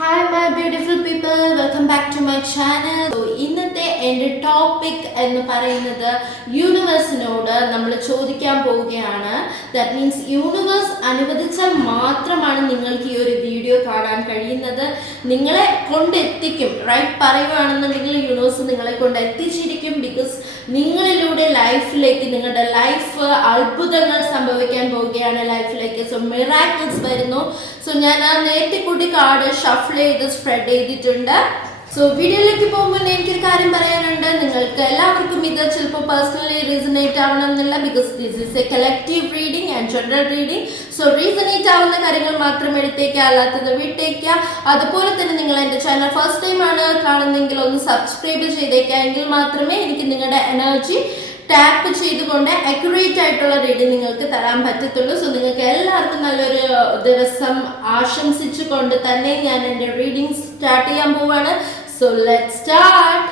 Hi my beautiful people welcome back to my channel ഇന്നത്തെ എന്റെ topic എന്ന് പറയുന്നത് യൂണിവേഴ്സിനോട് നമ്മൾ ചോദിക്കാൻ പോവുകയാണ്. ദാറ്റ് മീൻസ് യൂണിവേഴ്സ് അനുവദിച്ചാൽ മാത്രമാണ് നിങ്ങൾക്ക് ഈ ഒരു വീഡിയോ കാണാൻ കഴിയുന്നത്. നിങ്ങളെ കൊണ്ടെത്തിക്കും റൈറ്റ് പറയുകയാണെന്നുണ്ടെങ്കിൽ യൂണിവേഴ്സ് നിങ്ങളെ കൊണ്ട് എത്തിച്ചിരിക്കും ബിക്കോസ് നിങ്ങളിലൂടെ ലൈഫിലേക്ക് നിങ്ങളുടെ ലൈഫ് അത്ഭുതങ്ങൾ സംഭവിക്കാൻ പോവുകയാണ് ലൈഫിലേക്ക്. സോ മിറാക്കിൾസ് വരുന്നു. സോ ഞാൻ ആ നേരത്തെ കൂടി കാർഡ് ഷഫിൾ ചെയ്ത് സ്പ്രെഡ് ചെയ്തിട്ടുണ്ട്. സോ വീഡിയോയിലേക്ക് പോകുമ്പോൾ എനിക്കൊരു കാര്യം പറയാനുണ്ട്. നിങ്ങൾക്ക് എല്ലാവർക്കും ഇത് ചിലപ്പോൾ പേഴ്സണലി റീസണേറ്റ് ആവണം എന്നില്ല because this is a collective reading and general reading so resonate ആവുന്ന കാര്യങ്ങൾ മാത്രം എടുത്തേക്കുക അല്ലാത്തത് വിട്ടേക്കുക. അതുപോലെ തന്നെ നിങ്ങൾ എന്റെ ചാനൽ ഫസ്റ്റ് ടൈം ആണ് കാണുന്നെങ്കിൽ ഒന്ന് സബ്സ്ക്രൈബ് ചെയ്തേക്കുക എങ്കിൽ മാത്രമേ എനിക്ക് നിങ്ങളുടെ എനർജി ടാപ്പ് ചെയ്തുകൊണ്ട് അക്യുറേറ്റ് ആയിട്ടുള്ള റീഡിംഗ് നിങ്ങൾക്ക് തരാൻ പറ്റത്തുള്ളൂ. സോ നിങ്ങൾക്ക് എല്ലാവർക്കും നല്ലൊരു ദിവസം ആശംസിച്ചുകൊണ്ട് തന്നെ ഞാൻ എന്റെ റീഡിംഗ് സ്റ്റാർട്ട് ചെയ്യാൻ പോവാണ്. സോ ലെറ്റ് സ്റ്റാർട്ട്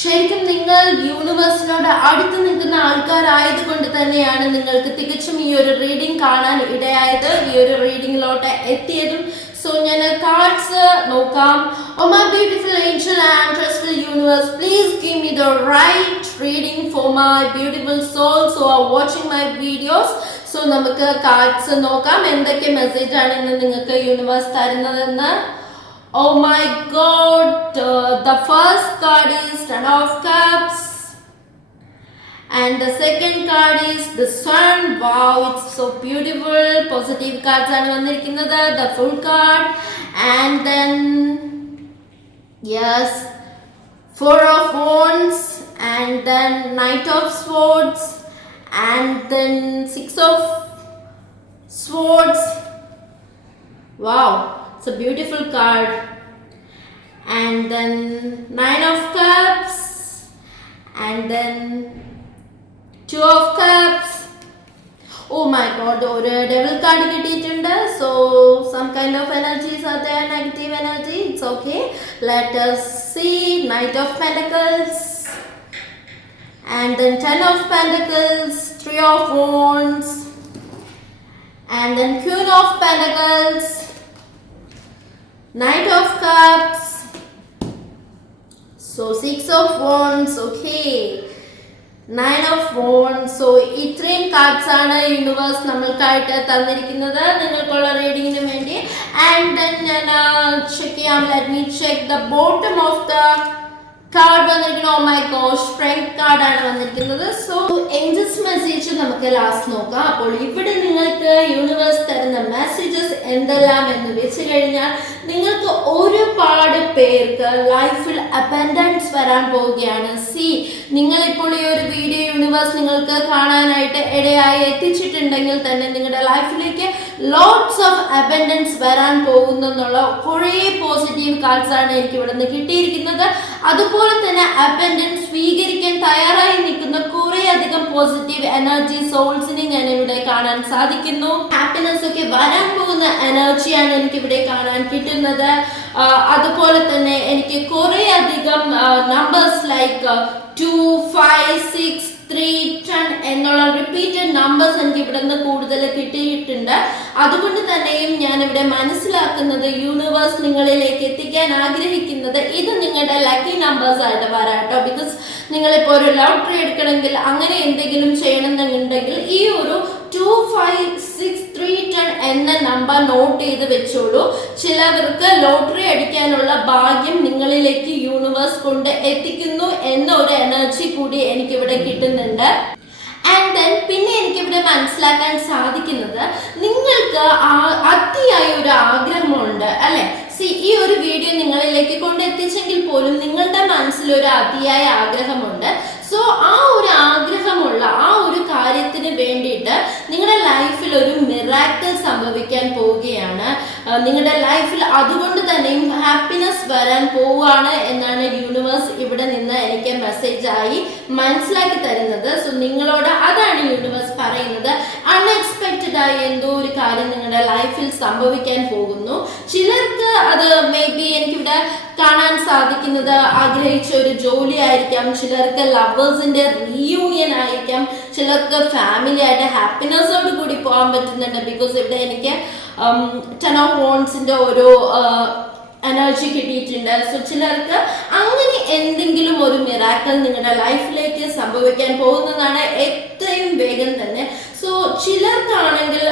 ശരിക്കും നിങ്ങൾ യൂണിവേഴ്സിനോട് അടുത്ത് നിൽക്കുന്ന ആൾക്കാരായതുകൊണ്ട് തന്നെയാണ് നിങ്ങൾക്ക് തികച്ചും ഈ ഒരു റീഡിംഗ് കാണാൻ ഇടയായത്. ഈ ഒരു റീഡിങ്ങിലോട്ട് എത്തിയതും. സോ ഞാൻ കാർഡ്സ് നോക്കാം. ഓ my beautiful angel and trustful universe please give me the right reading for my beautiful souls who are watching my videos so നമുക്ക് കാർഡ്സ് നോക്കാം. എന്തൊക്കെ മെസ്സേജ് ആണ് ഇന്ന് നിങ്ങൾക്ക് യൂണിവേഴ്സ് തരുന്നതെന്ന്? Oh my god, uh, the first card is Ten of Cups. And the second card is the Sun. Wow, it's so beautiful. Positive cards are the full card. And then, yes, Four of Wands. And then Knight of Swords. And then Six of Swords. Wow, it's a beautiful card. And then Nine of Cups. And then Two of Cups. Oh my god, ഒരു devil card കിട്ടിയിട്ടുണ്ട് so some kind of energies are there negative energy it's okay let us see knight of pentacles and then ten of pentacles three of wands and then queen of pentacles Knight of cups. So six of wands okay. Nine of von so ഇത്രയും cards ആണ് universe നമ്മൾക്കായിട്ട് തന്നിരിക്കുന്നത്. നിങ്ങൾക്കുള്ള റീഡിങ്ങിന് വേണ്ടി. And then ഞാൻ check ചെയ്യാം. Let me check the bottom of the card വന്നിരിക്കുന്നത് ഓ മൈ ഗോഡ് സ്ട്രെങ്ത് കാർഡാണ് വന്നിരിക്കുന്നത്. സോ ഏഞ്ചൽസ് മെസ്സേജ് നമുക്ക് ലാസ്റ്റ് നോക്കാം. അപ്പോൾ ഇവിടെ നിങ്ങൾക്ക് യൂണിവേഴ്സ് തരുന്ന മെസ്സേജസ് എന്തെല്ലാം എന്ന് വെച്ച് കഴിഞ്ഞാൽ നിങ്ങൾക്ക് ഒരുപാട് പേർക്ക് ലൈഫിൽ അബൻഡൻസ് വരാൻ പോവുകയാണ്. സി നിങ്ങളിപ്പോൾ ഈ ഒരു വീഡിയോ യൂണിവേഴ്സ് നിങ്ങൾക്ക് കാണാനായിട്ട് ഇടയായി എത്തിച്ചിട്ടുണ്ടെങ്കിൽ തന്നെ നിങ്ങളുടെ ലൈഫിലേക്ക് ലോട്ട്സ് ഓഫ് അബൻഡൻസ് വരാൻ പോകുന്നെന്നുള്ള കുറേ പോസിറ്റീവ് കാർഡ്സ് ആണ് എനിക്ക് ഇവിടെ നിന്ന് കിട്ടിയിരിക്കുന്നത്. അതുപോലെ തന്നെ അബൻഡൻസ് സ്വീകരിക്കാൻ തയ്യാറായി നിൽക്കുന്ന കുറെ അധികം പോസിറ്റീവ് എനർജി സോൾസിനെ ഞാൻ ഇവിടെ കാണാൻ സാധിക്കുന്നു. ഹാപ്പിനെസ് ഒക്കെ വരാൻ പോകുന്ന എനർജിയാണ് എനിക്ക് ഇവിടെ കാണാൻ കിട്ടുന്നത്. അതുപോലെ തന്നെ എനിക്ക് കുറെ അധികം numbers like two five six three ten എന്നുള്ള റിപ്പീറ്റഡ് നമ്പേഴ്സ് എനിക്ക് ഇവിടെ നിന്ന് കൂടുതൽ കിട്ടിയിട്ടുണ്ട്. അതുകൊണ്ട് തന്നെയും ഞാൻ ഇവിടെ മനസ്സിലാക്കുന്നത് യൂണിവേഴ്സ് നിങ്ങളിലേക്ക് എത്തിക്കാൻ ആഗ്രഹിക്കുന്നത് ഇത് നിങ്ങളുടെ ലക്കി നമ്പേഴ്സ് ആയിട്ട് വരാട്ടോ ബിക്കോസ് നിങ്ങളിപ്പോൾ ഒരു ലോട്ടറി എടുക്കണമെങ്കിൽ അങ്ങനെ എന്തെങ്കിലും ചെയ്യണമെന്നുണ്ടെങ്കിൽ ഈ ഒരു two five six three ten എന്ന നമ്പർ നോട്ട് ചെയ്ത് വെച്ചോളൂ. ചിലവർക്ക് ലോട്ടറി അടിക്കാനുള്ള ഭാഗ്യം നിങ്ങളിലേക്ക് യൂണിവേഴ്സ് കൊണ്ട് എത്തിക്കുന്നു എന്ന ഒരു എനർജി കൂടി എനിക്കിവിടെ കിട്ടുന്നുണ്ട്. ആൻഡ് ദെൻ പിന്നെ എനിക്കിവിടെ മനസ്സിലാക്കാൻ സാധിക്കുന്നത് നിങ്ങൾക്ക് അതിയായ ഒരു ആഗ്രഹമുണ്ട് അല്ലെ? സി ഈ ഒരു വീഡിയോ നിങ്ങളിലേക്ക് കൊണ്ടെത്തിച്ചെങ്കിൽ പോലും നിങ്ങളുടെ മനസ്സിൽ ഒരു അതിയായ ആഗ്രഹമുണ്ട്. സോ ആ ഒരു ആഗ്രഹമുള്ള ആ ഒരു കാര്യത്തിന് വേണ്ടിയിട്ട് നിങ്ങളുടെ ലൈഫിൽ ഒരു മിറാക്കിൾ സംഭവിക്കാൻ പോവുകയാണ്. നിങ്ങളുടെ ലൈഫിൽ അതുകൊണ്ട് തന്നെയും ഹാപ്പിനെസ് വരാൻ പോവുകയാണ് എന്നാണ് യൂണിവേഴ്സ് ഇവിടെ നിന്ന് എനിക്ക് മെസ്സേജ് ആയി മനസ്സിലാക്കി തരുന്നത്. സോ നിങ്ങളോട് അതാണ് യൂണിവേഴ്സ് പറയുന്നത്. അൺഎക്സ്പെക്റ്റഡ് ആയി എന്തോ ഒരു കാര്യം നിങ്ങളുടെ ലൈഫിൽ സംഭവിക്കാൻ പോകുന്നു. ചിലർക്ക് അത് മേ ബി എനിക്കിവിടെ കാണാൻ സാധിക്കുന്നത് ആഗ്രഹിച്ച ഒരു ജോലി ആയിരിക്കാം. ചിലർക്ക് ലവേഴ്സിന്റെ റീയൂണിയൻ ആയിരിക്കാം. ചിലർക്ക് ഫാമിലി ആയിട്ട് ഹാപ്പിനെസ്സോട് കൂടി പോകാൻ പറ്റുന്നുണ്ട്. ബിക്കോസ് ഇവിടെ എനിക്ക് ടെൻ ഓഫ് വോൺസിന്റെ എനർജി എനർജി കിട്ടിയിട്ടുണ്ട്. സോ ചിലർക്ക് അങ്ങനെ എന്തെങ്കിലും ഒരു മിറാക്കൽ നിങ്ങളുടെ ലൈഫിലേക്ക് സംഭവിക്കാൻ പോകുന്നതാണ് എത്രയും വേഗം തന്നെ. സോ ചിലർക്കാണെങ്കിൽ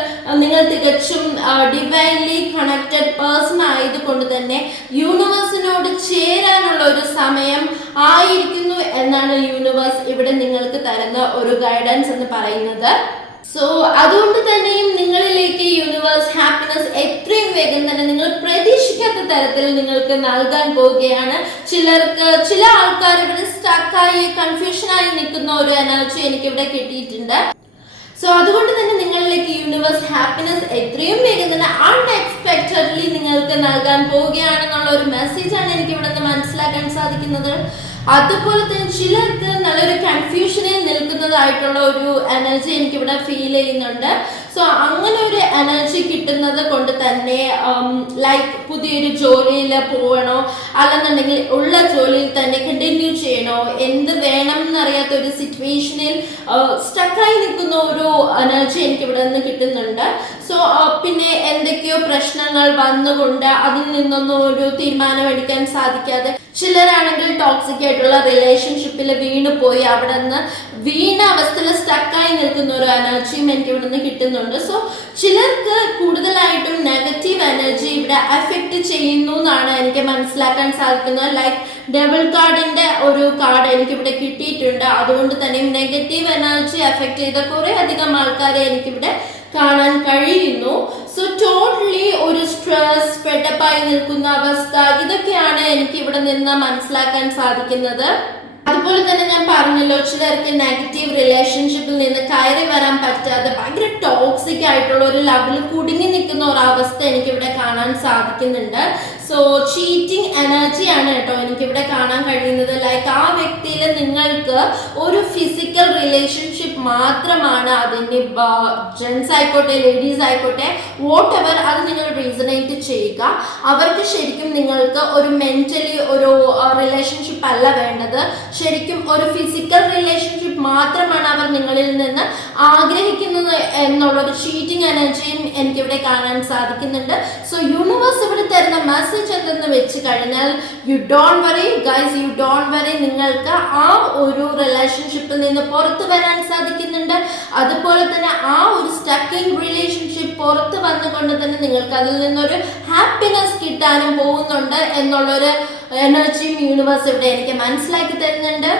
നിങ്ങൾ തികച്ചും ഡിവൈൻലി കണക്റ്റഡ് പേഴ്സൺ ആയതുകൊണ്ട് തന്നെ യൂണിവേഴ്സിനോട് ചേരാനുള്ള ഒരു സമയം ആയിരിക്കുന്നു എന്നാണ് യൂണിവേഴ്സ് ഇവിടെ നിങ്ങൾക്ക് തരുന്ന ഒരു ഗൈഡൻസ് എന്ന് പറയുന്നത്. സോ അതുകൊണ്ട് തന്നെയും നിങ്ങളിലേക്ക് യൂണിവേഴ്സ് ഹാപ്പിനെസ് എത്രയും വേഗം തന്നെ നിങ്ങൾ പ്രതീക്ഷിക്കാത്ത തരത്തിൽ നിങ്ങൾക്ക് നൽകാൻ പോവുകയാണ്. ചിലർക്ക് ചില ആൾക്കാർ ഇവിടെ സ്റ്റക്കായി കൺഫ്യൂഷനായി നിൽക്കുന്ന ഒരു എനർജി എനിക്ക് ഇവിടെ കിട്ടിയിട്ടുണ്ട്. സോ അതുകൊണ്ട് തന്നെ നിങ്ങളിലേക്ക് യൂണിവേഴ്സ് ഹാപ്പിനെസ് എത്രയും വേഗം തന്നെ അൺഎക്സ്പെക്ടഡ്ലി നിങ്ങൾക്ക് നൽകാൻ പോവുകയാണെന്നുള്ള ഒരു മെസ്സേജാണ് എനിക്ക് ഇവിടെ നിന്ന് മനസ്സിലാക്കാൻ സാധിക്കുന്നത്. അതുപോലെ തന്നെ ചിലർക്ക് നല്ലൊരു കൺഫ്യൂഷനിൽ നിൽക്കുന്നതായിട്ടുള്ള ഒരു എനർജി എനിക്കിവിടെ ഫീൽ ചെയ്യുന്നുണ്ട്. സോ അങ്ങനെ ഒരു എനർജി കിട്ടുന്നത് കൊണ്ട് തന്നെ ലൈക്ക് പുതിയൊരു ജോലിയിൽ പോകണോ അല്ലെന്നുണ്ടെങ്കിൽ ഉള്ള ജോലിയിൽ തന്നെ കണ്ടിന്യൂ ചെയ്യണോ എന്ത് വേണം എന്നറിയാത്ത ഒരു സിറ്റുവേഷനിൽ സ്റ്റക്കായി നിൽക്കുന്ന ഒരു എനർജി എനിക്ക് ഇവിടെ നിന്ന് കിട്ടുന്നുണ്ട്. സോ പിന്നെ എന്തൊക്കെയോ പ്രശ്നങ്ങൾ വന്നുകൊണ്ട് അതിൽ നിന്നൊന്നും ഒരു തീരുമാനം എടുക്കാൻ സാധിക്കാതെ ചിലരാണെങ്കിൽ ടോക്സിക് ആയിട്ടുള്ള റിലേഷൻഷിപ്പിൽ വീണുപോയി അവിടെ നിന്ന് വീണ അവസ്ഥയിൽ സ്റ്റക്കായി നിൽക്കുന്ന ഒരു എനർജിയും എനിക്ക് ഇവിടെ നിന്ന് കിട്ടുന്നുണ്ട്. സോ ചിലർക്ക് കൂടുതലായിട്ടും നെഗറ്റീവ് എനർജി ഇവിടെ അഫക്റ്റ് ചെയ്യുന്നു എന്നാണ് എനിക്ക് മനസ്സിലാക്കാൻ സാധിക്കുന്നത്. ലൈക്ക് ഡബിൾ കാർഡിന്റെ ഒരു കാർഡ് എനിക്ക് ഇവിടെ കിട്ടിയിട്ടുണ്ട്. അതുകൊണ്ട് തന്നെ നെഗറ്റീവ് എനർജി അഫക്റ്റ് ചെയ്ത കുറെ അധികം ആൾക്കാരെ എനിക്കിവിടെ കാണാൻ കഴിയുന്നു. സോ ടോട്ടലി ഒരു സ്ട്രെസ് ഫെഡപ്പായി നിൽക്കുന്ന അവസ്ഥ ഇതൊക്കെയാണ് എനിക്ക് ഇവിടെ നിന്ന് മനസ്സിലാക്കാൻ സാധിക്കുന്നത്. അതുപോലെ തന്നെ ഞാൻ പറഞ്ഞല്ലോ ചിലർക്ക് നെഗറ്റീവ് റിലേഷൻഷിപ്പിൽ നിന്ന് കയറി വരാൻ പറ്റാതെ ഭയങ്കര ടോക്സിക് ആയിട്ടുള്ള ഒരു ലെവലിൽ കുടുങ്ങി നിൽക്കുന്ന ഒരു അവസ്ഥ എനിക്കിവിടെ കാണാൻ സാധിക്കുന്നുണ്ട്. സോ ചീറ്റിംഗ് എനർജി ആണ് കേട്ടോ എനിക്കിവിടെ കാണാൻ കഴിയുന്നത്. ലൈക്ക് ആ വ്യക്തിയിൽ നിങ്ങൾക്ക് ഒരു ഫിസിക്കൽ റിലേഷൻഷിപ്പ് മാത്രമാണ് അതിന്റെ ജെൻസ് ആയിക്കോട്ടെ ലേഡീസ് ആയിക്കോട്ടെ വോട്ട് എവർ അത് നിങ്ങൾ റീസണേറ്റ് ചെയ്യുക. അവർക്ക് ശരിക്കും നിങ്ങൾക്ക് ഒരു മെന്റലി ഒരു റിലേഷൻഷിപ്പ് അല്ല വേണ്ടത്. ശരിക്കും ഒരു ഫിസിക്കൽ റിലേഷൻഷിപ്പ് മാത്രമാണ് അവർ നിങ്ങളിൽ നിന്ന് ആഗ്രഹിക്കുന്നത് എന്നുള്ളൊരു ചീറ്റിംഗ് എനർജിയും എനിക്കിവിടെ കാണാൻ സാധിക്കുന്നുണ്ട്. സോ യൂണിവേഴ്സ് ഇവിടെ തരുന്ന മെസ്സേജ് എന്തെന്ന് വെച്ച് കഴിഞ്ഞാൽ you don't worry guys you don't worry നിങ്ങൾക്ക് ആ ഒരു റിലേഷൻഷിപ്പിൽ നിന്ന് പുറത്തു വരാൻ സാധിക്കുന്നുണ്ട്. അതുപോലെ തന്നെ ആ ഒരു സ്റ്റക്കിംഗ് റിലേഷൻഷിപ്പ് പുറത്ത് വന്നുകൊണ്ട് തന്നെ നിങ്ങൾക്ക് അതിൽ നിന്നൊരു ഹാപ്പിനെസ് കിട്ടാനും പോകുന്നുണ്ട് എന്നുള്ളൊരു എനർജിയും യൂണിവേഴ്സ് ഇവിടെ എനിക്ക് മനസ്സിലാക്കി തരുന്നുണ്ട്.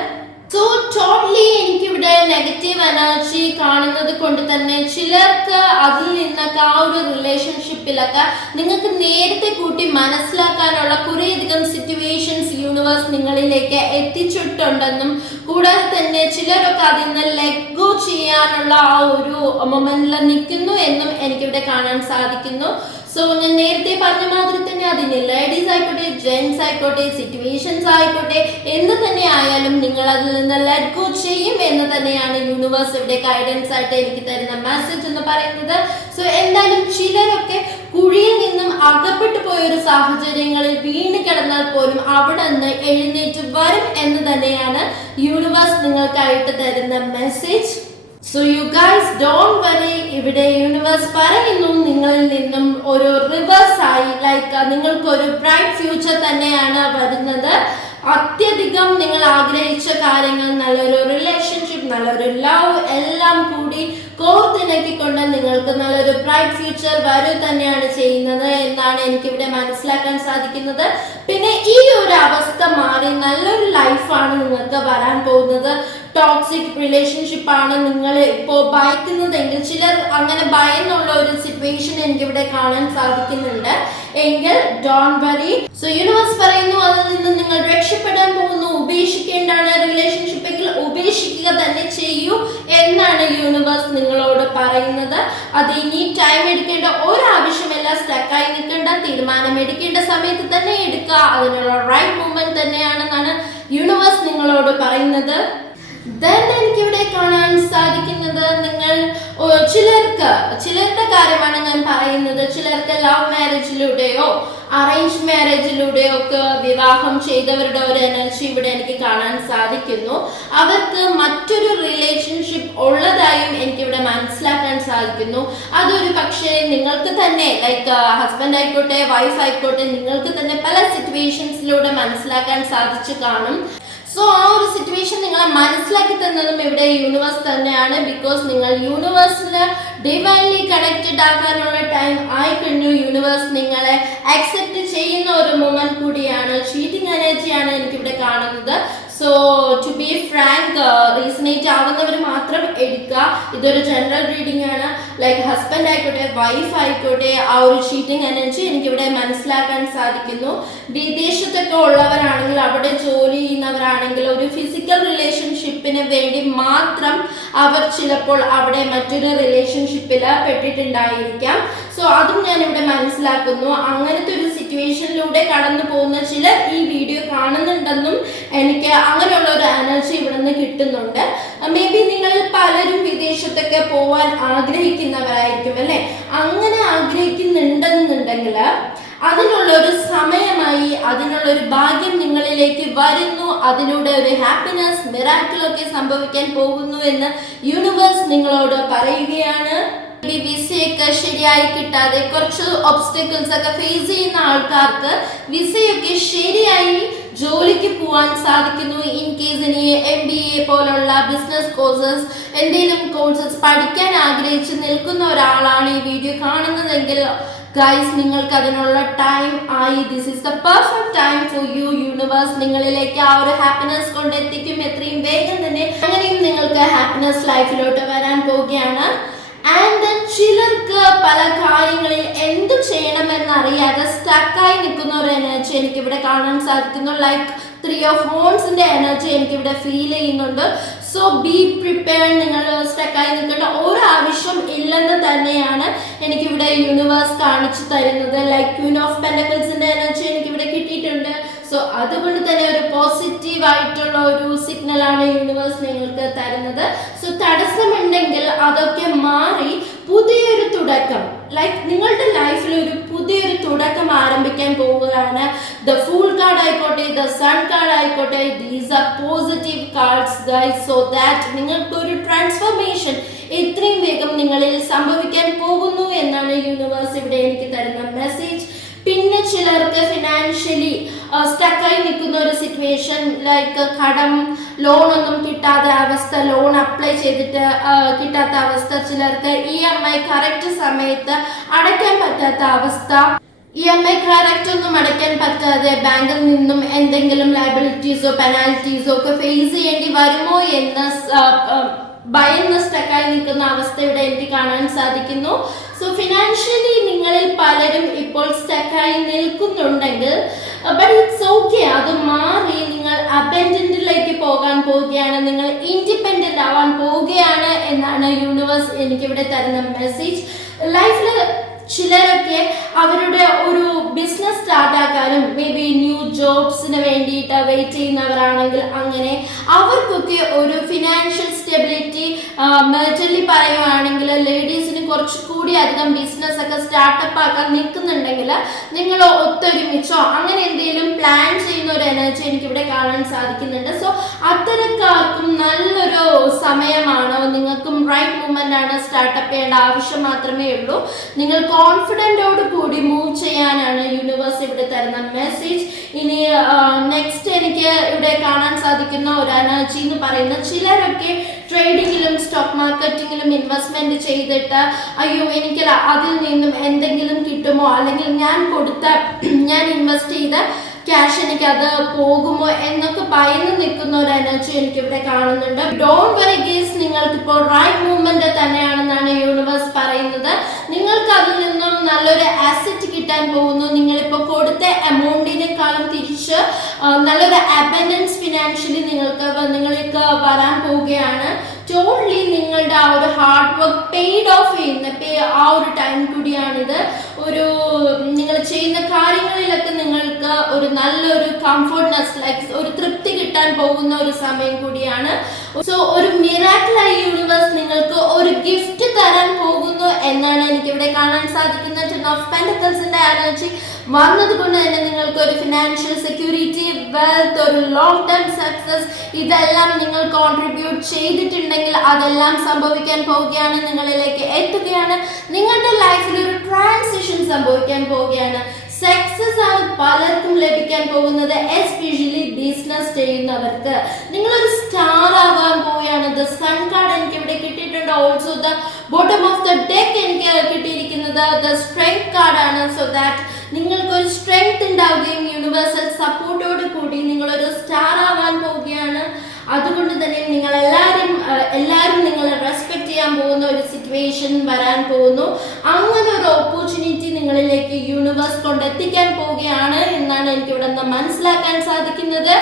സോ ടോട്ടലി എനിക്കിവിടെ നെഗറ്റീവ് എനർജി കാണുന്നത് കൊണ്ട് തന്നെ ചിലർക്ക് അതിൽ നിന്നൊക്കെ ആ ഒരു റിലേഷൻഷിപ്പിലൊക്കെ നിങ്ങൾക്ക് നേരത്തെ കൂട്ടി മനസ്സിലാക്കാനുള്ള കുറേയധികം സിറ്റുവേഷൻസ് യൂണിവേഴ്സ് നിങ്ങളിലേക്ക് എത്തിച്ചിട്ടുണ്ടെന്നും കൂടാതെ തന്നെ ചിലരൊക്കെ അതിൽ നിന്ന് ലെഗോ ചെയ്യാനുള്ള ആ ഒരു മൊമെന്റിൽ നിൽക്കുന്നു എന്നും എനിക്കിവിടെ കാണാൻ സാധിക്കുന്നു. സോ ഞാൻ നേരത്തെ പറഞ്ഞ മാതിരി തന്നെ അതിന് ലേഡീസ് ആയിക്കോട്ടെ ജെൻസ് ആയിക്കോട്ടെ സിറ്റുവേഷൻസ് ആയിക്കോട്ടെ എന്ത് തന്നെ ആയാലും നിങ്ങൾ അതിൽ നിന്ന് ലെറ്റ് ഗോ ചെയ്യും എന്ന് തന്നെയാണ് യൂണിവേഴ്സ് ഇവിടെ ഗൈഡൻസ് ആയിട്ട് എനിക്ക് തരുന്ന മെസ്സേജ് എന്ന് പറയുന്നത്. സോ എന്തായാലും ചിലരൊക്കെ കുഴിയിൽ നിന്നും അകപ്പെട്ടു പോയൊരു സാഹചര്യങ്ങളിൽ വീണ് കിടന്നാൽ പോലും അവിടെ നിന്ന് എഴുന്നേറ്റ് വരും എന്ന് തന്നെയാണ് യൂണിവേഴ്സ് നിങ്ങൾക്കായിട്ട് തരുന്ന message so you guys don't worry ഇവിടെ യൂണിവേഴ്സ് പറയുന്നു നിങ്ങളിൽ നിന്നും ഒരു റിവേഴ്സ് ആയി ലൈക്ക് നിങ്ങൾക്ക് ഒരു ബ്രൈറ്റ് ഫ്യൂച്ചർ തന്നെയാണ് വരുന്നത്. അത്യധികം നിങ്ങൾ ആഗ്രഹിച്ച കാര്യങ്ങൾ നല്ലൊരു റിലേഷൻഷിപ്പ് നല്ലൊരു ലവ് എല്ലാം കൂടി കോർത്തിണക്കിക്കൊണ്ട് നിങ്ങൾക്ക് നല്ലൊരു ബ്രൈറ്റ് ഫ്യൂച്ചർ വരും തന്നെയാണ് ചെയ്യുന്നത് എന്നാണ് എനിക്കിവിടെ മനസ്സിലാക്കാൻ സാധിക്കുന്നത്. പിന്നെ ഈ ഒരു അവസ്ഥ മാറി നല്ലൊരു ലൈഫാണ് നിങ്ങൾക്ക് വരാൻ പോകുന്നത്. ടോക്സിക് റിലേഷൻഷിപ്പ് ആണ് നിങ്ങൾ ഇപ്പോൾ ഭയക്കുന്നതെങ്കിൽ ചിലർ അങ്ങനെ ഭയന്നുള്ള ഒരു സിറ്റുവേഷൻ എനിക്കിവിടെ കാണാൻ സാധിക്കുന്നുണ്ട്. എങ്കിൽ ഡോൺ വറി സോ യൂണിവേഴ്സ് പറയുന്നു അതിൽ നിന്ന് നിങ്ങൾ രക്ഷപ്പെടാൻ പോകുന്നു. ഉപേക്ഷിക്കേണ്ടാണ് റിലേഷൻഷിപ്പ് എങ്കിൽ ഉപേക്ഷിക്കുക തന്നെ ചെയ്യൂ എന്നാണ് യൂണിവേഴ്സ് നിങ്ങളോട് പറയുന്നത്. അത് ഇനി ടൈം എടുക്കേണ്ട ഒരാവശ്യമില്ല സ്റ്റക്കായി നിൽക്കേണ്ട തീരുമാനം എടുക്കേണ്ട സമയത്ത് തന്നെ എടുക്കുക. അതിനുള്ള റൈറ്റ് മൂവ്മെന്റ് തന്നെയാണെന്നാണ് യൂണിവേഴ്സ് നിങ്ങളോട് പറയുന്നത്. ദെൻ എനിക്കിവിടെ കാണാൻ സാധിക്കുന്നത് നിങ്ങൾ ചിലർക്ക് ചിലരുടെ കാര്യമാണ് ഞാൻ പറയുന്നത്. ചിലർക്ക് ലവ് മാരേജിലൂടെയോ അറേഞ്ച് മാരേജിലൂടെയോ ഒക്കെ വിവാഹം ചെയ്തവരുടെ ഒരു എനർജി ഇവിടെ എനിക്ക് കാണാൻ സാധിക്കുന്നു. അവർക്ക് മറ്റൊരു റിലേഷൻഷിപ്പ് ഉള്ളതായും എനിക്കിവിടെ മനസ്സിലാക്കാൻ സാധിക്കുന്നു. അതൊരു പക്ഷേ നിങ്ങൾക്ക് തന്നെ ലൈക്ക് ഹസ്ബൻഡ് ആയിക്കോട്ടെ വൈഫ് ആയിക്കോട്ടെ നിങ്ങൾക്ക് തന്നെ പല സിറ്റുവേഷൻസിലൂടെ മനസ്സിലാക്കാൻ സാധിച്ചു കാണും. സോ ആ ഒരു സിറ്റുവേഷൻ നിങ്ങളെ മനസ്സിലാക്കി തന്നതും ഇവിടെ യൂണിവേഴ്സ് തന്നെയാണ്. ബിക്കോസ് നിങ്ങൾ യൂണിവേഴ്സിന് ഡിവൈൻലി കണക്റ്റഡ് ആകാനുള്ള ടൈം ആയി കഴിഞ്ഞു യൂണിവേഴ്സ് നിങ്ങളെ അക്സെപ്റ്റ് ചെയ്യുന്ന ഒരു മൊമെന്റ് കൂടിയാണ്. ചീറ്റിംഗ് എനർജിയാണ് എനിക്കിവിടെ കാണുന്നത്. So to be frank resonate ആവുന്നവർ മാത്രം എടുക്കുക. ഇതൊരു ജനറൽ റീഡിംഗ് ആണ്. ലൈക്ക് ഹസ്ബൻഡ് ആയിക്കോട്ടെ വൈഫ് ആയിക്കോട്ടെ ആ ഒരു ചീറ്റിംഗ് എനർജി എനിക്കിവിടെ മനസ്സിലാക്കാൻ സാധിക്കുന്നു. വിദേശത്തൊക്കെ ഉള്ളവരാണെങ്കിൽ അവിടെ ജോലി ചെയ്യുന്നവരാണെങ്കിൽ ഒരു ഫിസിക്കൽ റിലേഷൻഷിപ്പിന് വേണ്ടി മാത്രം അവർ ചിലപ്പോൾ അവിടെ മറ്റൊരു റിലേഷൻഷിപ്പിൽ പെട്ടിട്ടുണ്ടായിരിക്കാം. സോ അതും ഞാനിവിടെ മനസ്സിലാക്കുന്നു. അങ്ങനത്തെ ഒരു സിറ്റുവേഷനിലൂടെ കടന്നു പോകുന്ന ചിലർ ഈ വീഡിയോ കാണുന്നുണ്ടെന്നും എനിക്ക് അങ്ങനെയുള്ള ഒരു എനർജി ഇവിടെ നിന്ന് കിട്ടുന്നുണ്ട്. മേ ബി നിങ്ങൾ പലരും വിദേശത്തൊക്കെ പോവാൻ ആഗ്രഹിക്കുന്നവരായിരിക്കും അല്ലെ? അങ്ങനെ ആഗ്രഹിക്കുന്നുണ്ടെന്നുണ്ടെങ്കിൽ അതിനുള്ള ഒരു സമയമായി അതിനുള്ള ഒരു ഭാഗ്യം നിങ്ങളിലേക്ക് വരുന്നു. അതിലൂടെ ഒരു ഹാപ്പിനെസ് മിറാക്കിളൊക്കെ സംഭവിക്കാൻ പോകുന്നു എന്ന് യൂണിവേഴ്സ് നിങ്ങളോട് പറയുകയാണ്. വിസയൊക്കെ ശരിയായി കിട്ടാതെ കുറച്ച് ഒബ്സ്റ്റക്കിൾസ് ഒക്കെ ഫേസ് ചെയ്യുന്ന ആൾക്കാർക്ക് വിസയൊക്കെ ശരിയായി ജോലിക്ക് പോവാൻ സാധിക്കുന്നു. ഇൻ കേസ് ഇനി എം ബി എ പോലുള്ള ബിസിനസ് കോഴ്സസ് എന്തെങ്കിലും കോഴ്സസ് പഠിക്കാൻ ആഗ്രഹിച്ച് നിൽക്കുന്ന ഒരാളാണ് ഈ വീഡിയോ കാണുന്നതെങ്കിൽ ഗൈസ് നിങ്ങൾക്ക് അതിനുള്ള ടൈം ആയി. This is the perfect time for you universe നിങ്ങളിലേക്ക് ആ ഒരു ഹാപ്പിനെസ് കൊണ്ട് എത്തിക്കും എത്രയും വേഗം തന്നെ അങ്ങനെയും നിങ്ങൾക്ക് ഹാപ്പിനെസ് ലൈഫിലോട്ട് വരാൻ പോവുകയാണ്. ആൻഡ് ചിലർക്ക് പല കാര്യങ്ങളിൽ എന്ത് ചെയ്യണമെന്ന് അറിയാതെ സ്റ്റക്കായി നിൽക്കുന്ന ഒരു എനർജി എനിക്ക് ഇവിടെ കാണാൻ സാധിക്കുന്നു. ലൈക്ക് ത്രീ ഓഫ് ഹോൺസിന്റെ എനർജി എനിക്ക് ഇവിടെ ഫീൽ ചെയ്യുന്നുണ്ട്. സോ ബി പ്രിപ്പയർ നിങ്ങൾ സ്റ്റക്കായി നിൽക്കേണ്ട ഒരു ആവശ്യം ഇല്ലെന്ന് തന്നെയാണ് എനിക്കിവിടെ യൂണിവേഴ്സ് കാണിച്ചു തരുന്നത്. ലൈക്ക് ക്യൂൻ ഓഫ് പെൻഡക്കിൾസിന്റെ എനർജി എനിക്കിവിടെ കിട്ടിയിട്ടുണ്ട്. സോ അതുകൊണ്ട് തന്നെ ഒരു പോസിറ്റീവ് ആയിട്ടുള്ള ഒരു സിഗ്നൽ ആണ് യൂണിവേഴ്സ് നിങ്ങൾക്ക് തരുന്നത്. സോ തടസ്സമുണ്ടെങ്കിൽ അതൊക്കെ മാറി പുതിയൊരു തുടക്കം. ലൈക്ക് നിങ്ങളുടെ ലൈഫിൽ ഒരു പുതിയൊരു തുടക്കം ആരംഭിക്കാൻ പോവുകയാണ്. ദ ഫുൾ കാർഡ് ആയിക്കോട്ടെ ദ സൺ കാർഡ് ആയിക്കോട്ടെ these are positive cards guys so that നിങ്ങൾക്ക് ഒരു ട്രാൻസ്ഫോർമേഷൻ എത്രയും വേഗം നിങ്ങളിൽ സംഭവിക്കാൻ പോകുന്നു എന്നാണ് യൂണിവേഴ്സ് ഇവിടെ എനിക്ക് തരുന്ന മെസ്സേജ് പിന്നെ ചിലർക്ക് ഫിനാൻഷ്യലി സ്റ്റക്കായി നിൽക്കുന്ന ഒരു സിറ്റുവേഷൻ ലൈക്ക് കടം ലോൺ ഒന്നും കിട്ടാത്ത അവസ്ഥ ലോൺ അപ്ലൈ ചെയ്തിട്ട് കിട്ടാത്ത അവസ്ഥ ചിലർക്ക് ഇ എം ഐ കറക്റ്റ് സമയത്ത് അടയ്ക്കാൻ പറ്റാത്ത അവസ്ഥ. ഇ എം ഐ കറക്റ്റ് ഒന്നും അടയ്ക്കാൻ പറ്റാതെ ബാങ്കിൽ നിന്നും എന്തെങ്കിലും ലയബിലിറ്റീസോ പെനാൽറ്റീസോ ഒക്കെ ഫേസ് ചെയ്യേണ്ടി വരുമോ എന്ന് ഭയന്ന് സ്റ്റക്കായി നിൽക്കുന്ന അവസ്ഥ ഇവിടെ എനിക്ക് കാണാൻ സാധിക്കുന്നു. സോ ഫിനാൻഷ്യലി നിങ്ങളിൽ പലരും ഇപ്പോൾ സ്റ്റക്കായി നിൽക്കുന്നുണ്ടെങ്കിൽ ബട്ട് ഇറ്റ്സ് ഓക്കെ അത് മാറി നിങ്ങൾ അബൻഡന്റിലേക്ക് പോകാൻ പോവുകയാണ്. നിങ്ങൾ ഇൻഡിപെൻഡന്റ് ആവാൻ പോവുകയാണ് എന്നാണ് യൂണിവേഴ്സ് എനിക്കിവിടെ തരുന്ന മെസ്സേജ് ലൈഫിൽ ചിലരൊക്കെ അവരുടെ ഒരു ബിസിനസ് സ്റ്റാർട്ട് ആക്കാനും മേ ബി ന്യൂ ജോബ്സിന് വേണ്ടിയിട്ട് വെയിറ്റ് ചെയ്യുന്നവരാണെങ്കിൽ അങ്ങനെ അവർക്കൊക്കെ ഒരു ഫിനാൻഷ്യൽ സ്റ്റെബിലിറ്റി മെർജലി പറയുകയാണെങ്കിൽ ലേഡീസിന് കുറച്ചുകൂടി അധികം ബിസിനസ് ഒക്കെ സ്റ്റാർട്ടപ്പ് ആക്കാൻ നിൽക്കുന്നുണ്ടെങ്കിൽ നിങ്ങൾ ഒത്തൊരുമിച്ചോ അങ്ങനെ എന്തെങ്കിലും പ്ലാൻ ചെയ്യുന്ന ഒരു എനർജി എനിക്ക് ഇവിടെ കാണാൻ സാധിക്കുന്നുണ്ട്. സോ അത്തരക്കാർക്കും നല്ലൊരു സമയമാണ്? നിങ്ങൾക്കും റൈറ്റ് മൂവ്മെന്റ് ആണ് സ്റ്റാർട്ടപ്പ് ചെയ്യേണ്ട ആവശ്യം മാത്രമേ ഉള്ളൂ. നിങ്ങൾ കോൺഫിഡന്റോട് കൂടി മൂവ് ചെയ്യാനാണ് യൂണിവേഴ്സ് ഇവിടെ തരുന്ന മെസ്സേജ് ഇനി നെക്സ്റ്റ് എനിക്ക് ഇവിടെ കാണാൻ സാധിക്കുന്ന ഒരു എനർജി എന്ന് പറയുന്ന ചിലരൊക്കെ ട്രേഡിങ്ങിലും സ്റ്റോക്ക് മാർക്കറ്റിങ്ങിലും ഇൻവെസ്റ്റ്മെന്റ് ചെയ്തിട്ട് അയ്യോ എനിക്ക് അതിൽ നിന്നും എന്തെങ്കിലും കിട്ടുമോ? അല്ലെങ്കിൽ ഞാൻ കൊടുത്ത ഞാൻ ഇൻവെസ്റ്റ് ചെയ്ത ക്യാഷ് എനിക്ക് അത് പോകുമോ എന്നൊക്കെ ഭയന്ന് നിൽക്കുന്ന ഒരു എനർജി എനിക്ക് ഇവിടെ കാണുന്നുണ്ട്. ഡോൺ വെറി ഗേസ് നിങ്ങൾക്ക് ഇപ്പോൾ റൈറ്റ് മൂവ്മെന്റ് തന്നെയാണെന്നാണ് യൂണിവേഴ്സ് പറയുന്നത്. നിങ്ങൾക്ക് അതിൽ നിന്നും നല്ലൊരു ആസറ്റ് കിട്ടാൻ പോകുന്നു. നിങ്ങളിപ്പോൾ കൊടുത്ത എമൗണ്ടിനേക്കാളും തിരിച്ച് നല്ലൊരു അബൻഡൻസ് ഫിനാൻഷ്യലി നിങ്ങൾക്ക് നിങ്ങൾക്ക് വരാൻ പോവുകയാണ്. ടോട്ടലി നിങ്ങളുടെ ആ ഒരു ഹാർഡ് വർക്ക് പെയ്ഡ് ഓഫ് ചെയ്യുന്ന പേ ആ ഒരു ടൈം കൂടിയാണിത്. ഒരു നിങ്ങൾ ചെയ്യുന്ന കാര്യങ്ങളിലൊക്കെ നിങ്ങൾക്ക് ഒരു നല്ലൊരു കംഫർട്ട്നെസ് ലൈക്ക് ഒരു തൃപ്തി കിട്ടാൻ പോകുന്ന ഒരു സമയം കൂടിയാണ്. സോ ഒരു മിറാക്കിളായി യൂണിവേഴ്സ് നിങ്ങൾക്ക് ഒരു ഗിഫ്റ്റ് തരാൻ പോകുന്നു എന്നാണ് എനിക്ക് ഇവിടെ കാണാൻ സാധിക്കുന്നത്. ഓഫ് പെന്റക്കൽസിന്റെ എനർജി വന്നതുകൊണ്ട് തന്നെ നിങ്ങൾക്ക് ഒരു ഫിനാൻഷ്യൽ സെക്യൂരിറ്റി വെൽത്ത് ഒരു ലോങ് ടേം സക്സസ് ഇതെല്ലാം നിങ്ങൾ കോൺട്രിബ്യൂട്ട് ചെയ്തിട്ടുണ്ടെങ്കിൽ അതെല്ലാം സംഭവിക്കാൻ പോവുകയാണ് നിങ്ങളിലേക്ക് എത്തുകയാണ്. നിങ്ങളുടെ ലൈഫിൽ ഒരു ട്രാൻസിഷൻ സംഭവിക്കാൻ പോവുകയാണ്. സക്സസ് ആണ് പലർക്കും ലഭിക്കാൻ പോകുന്നത് എസ്പെഷ്യലി ബിസിനസ് ചെയ്യുന്നവർക്ക്. നിങ്ങളൊരു സ്റ്റാർ ആവാൻ പോവുകയാണ്. ദ സൺ കാർഡ് എനിക്ക് ഇവിടെ കിട്ടിയിട്ടുണ്ട്. Also the bottom of the deck എനിക്ക് കിട്ടിയിരിക്കുന്നത് ദ സ്ട്രെങ്ത് ആണ്. സോ ദാറ്റ് നിങ്ങൾക്കൊരു സ്ട്രെങ്ത് ഉണ്ടാവുകയും യൂണിവേഴ്സൽ സപ്പോർട്ടോട് കൂടി നിങ്ങളൊരു സ്റ്റാർ ആവാൻ പോവുകയാണ്. അതുകൊണ്ട് തന്നെ നിങ്ങൾ എല്ലാവരും എല്ലാവരും നിങ്ങളെ റെസ്പെക്ട് ചെയ്യാൻ പോകുന്ന ഒരു സിറ്റുവേഷൻ വരാൻ പോകുന്നു. അങ്ങനെ ഒരു ഓപ്പർച്യൂണിറ്റി നിങ്ങളിലേക്ക് യൂണിവേഴ്സ് കൊണ്ടെത്തിക്കാൻ പോവുകയാണ് എന്നാണ് എനിക്ക് ഇവിടെ നിന്ന് മനസ്സിലാക്കാൻ സാധിക്കുന്നത്.